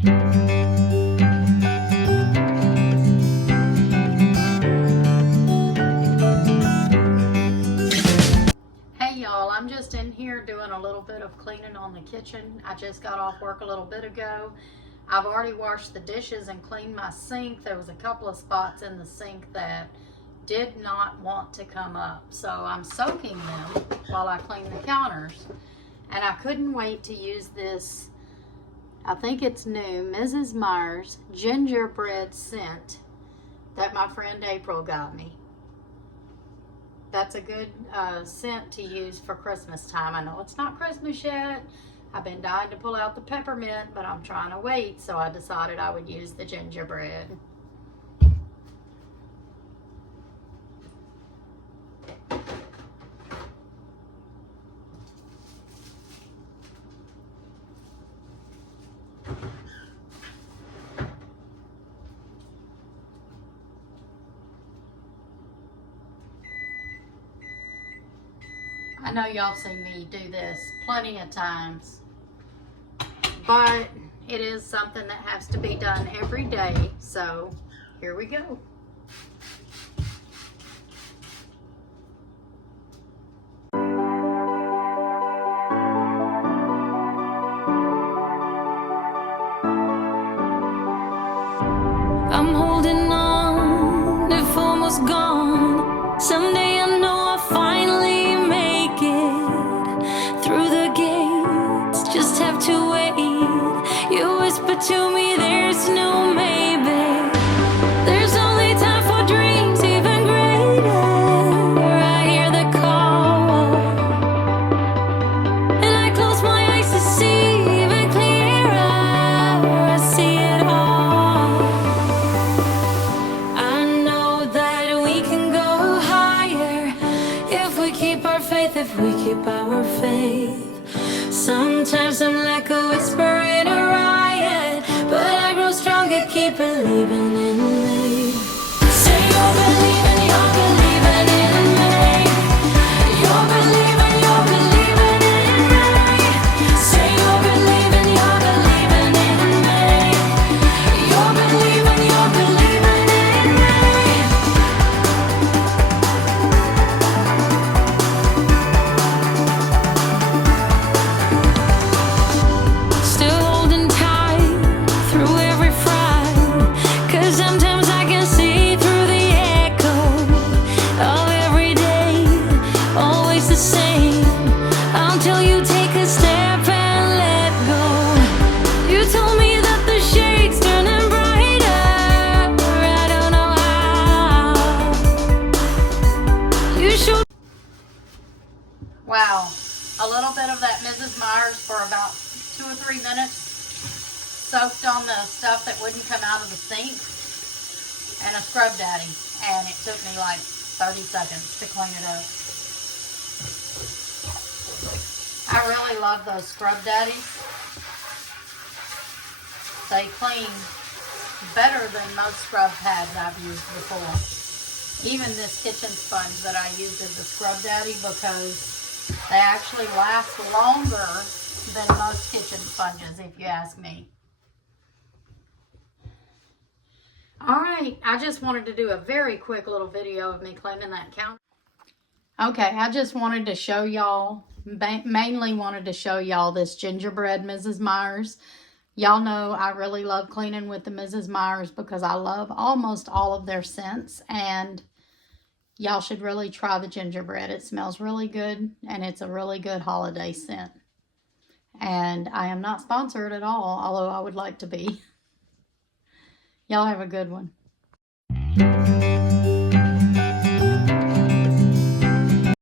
Hey y'all, I'm just in here doing a little bit of cleaning on the kitchen. I just got off work a little bit ago. I've already washed the dishes and cleaned my sink. There was a couple of spots in the sink that did not want to come up, so I'm soaking them while I clean the counters. And I couldn't wait to use this, I think it's new, Mrs. Meyers gingerbread scent that my friend April got me. That's a good scent to use for Christmas time. I know it's not Christmas yet. I've been dying to pull out the peppermint, but I'm trying to wait, so I decided I would use the gingerbread. I know y'all seen me do this plenty of times, but it is something that has to be done every day, so here we go. I'm holding on, if almost gone. Someday I know I'll finally make it through the gates. Just have to wait. You whisper to me, there's no maybe. There's only time for dreams even greater. I hear the call, and I close my eyes to see even clearer. I see it all. I know that we can go higher if we keep our faith, if we keep our faith. Sometimes I'm like a whisper in a riot, but I grow stronger, keep believing in me. Say you're believing in me. You're believing in me. Say you're believing in me. You're believing in me. Still holding tight through every fight, 'cause sometimes I can see through the echo of every day, always the same, until you take a step and let go. You told me that the shade's turning brighter, I don't know how. You showed. Wow, a little bit of that Mrs. Meyers for about 2 or 3 minutes, soaked on the stuff that wouldn't come out of the sink, and a scrub daddy, and it took me like 30 seconds to clean it up. I really love those scrub daddies. They clean better than most scrub pads I've used before. Even this kitchen sponge that I used is a scrub daddy because they actually last longer than most kitchen sponges, if you ask me. All right, I just wanted to do a very quick little video of me cleaning that counter. Okay, I just wanted to show y'all, mainly wanted to show y'all this gingerbread Mrs. Meyers. Y'all know I really love cleaning with the Mrs. Meyers because I love almost all of their scents, and y'all should really try the gingerbread. It smells really good, and it's a really good holiday scent. And I am not sponsored at all, although I would like to be. Y'all have a good one.